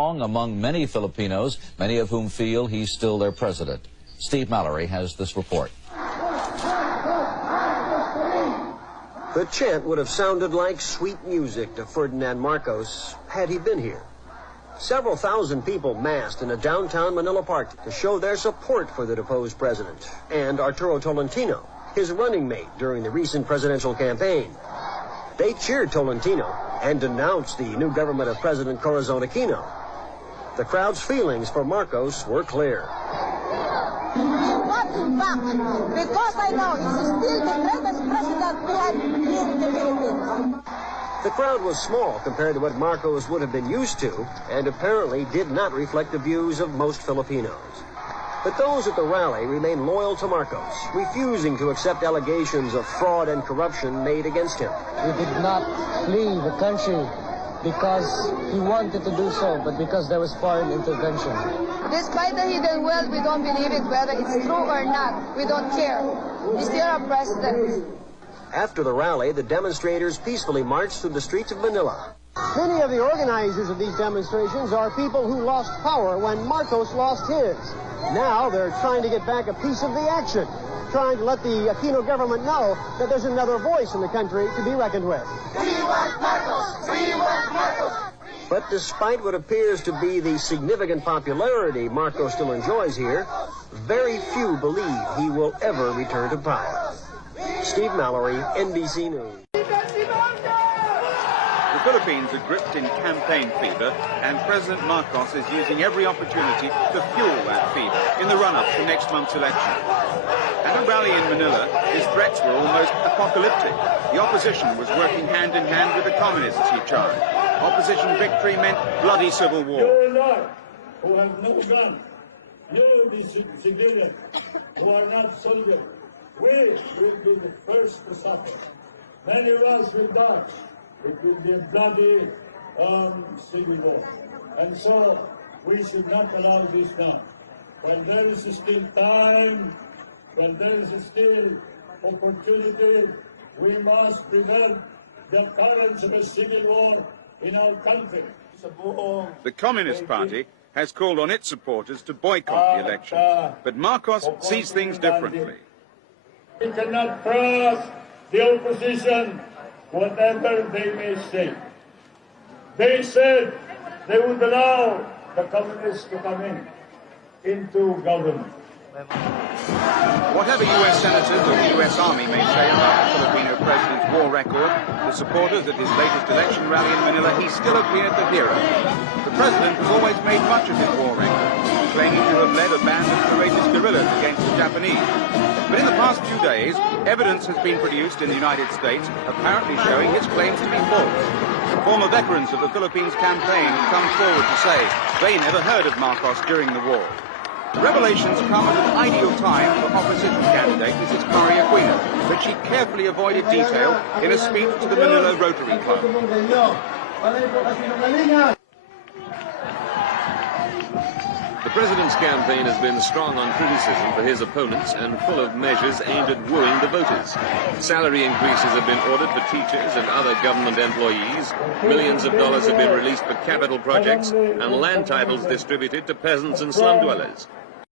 Among many Filipinos, many of whom feel he's still their president. Steve Mallory has this report. The chant would have sounded like sweet music to Ferdinand Marcos had he been here. Several thousand people massed in a downtown Manila park to show their support for the deposed president and Arturo Tolentino, his running mate during the recent presidential campaign. They cheered Tolentino and denounced the new government of President Corazon Aquino. The crowd's feelings for Marcos were clear. Not back, because I know he's still the greatest president we had here in the Philippines. The crowd was small compared to what Marcos would have been used to, and apparently did not reflect the views of most Filipinos. But those at the rally remained loyal to Marcos, refusing to accept allegations of fraud and corruption made against him. He did not flee the country because he wanted to do so, but because there was foreign intervention. Despite the hidden wealth, we don't believe it, whether it's true or not. We don't care. He's still our president. After the rally, the demonstrators peacefully marched through the streets of Manila. Many of the organizers of these demonstrations are people who lost power when Marcos lost his. Now they're trying to get back a piece of the action, trying to let the Aquino government know that there's another voice in the country to be reckoned with. We want Marcos! We want Marcos! But despite what appears to be the significant popularity Marcos still enjoys here, very few believe he will ever return to power. Steve Mallory, NBC News. The Philippines are gripped in campaign fever, and President Marcos is using every opportunity to fuel that fever in the run-up to next month's election. At a rally in Manila, his threats were almost apocalyptic. The opposition was working hand-in-hand with the communists, he charged. Opposition victory meant bloody civil war. You Lord, who have no gun, you the civilians, who are not soldiers, we will be the first to suffer. Many of us will die. It will be a bloody civil war. And so we should not allow this now. While there is still time, while there is still opportunity, we must prevent the occurrence of a civil war in our country. The Communist Party has called on its supporters to boycott the elections, but Marcos sees things differently. We cannot trust the opposition, whatever they may say. They said they would allow the communists to come into government. Whatever U.S. senators or the U.S. Army may say about the Filipino president's war record, the supporters at his latest election rally in Manila, he still appeared the hero. The president has always made much of his war record, claiming to have led a band of courageous guerrillas against the Japanese. But in the past few days, evidence has been produced in the United States apparently showing his claims to be false. Former veterans of the Philippines campaign have come forward to say they never heard of Marcos during the war. The revelations come at an ideal time for opposition candidate Mrs. Cory Aquino, but she carefully avoided detail in a speech to the Manila Rotary Club. The president's campaign has been strong on criticism for his opponents and full of measures aimed at wooing the voters. Salary increases have been ordered for teachers and other government employees, millions of dollars have been released for capital projects, and land titles distributed to peasants and slum dwellers.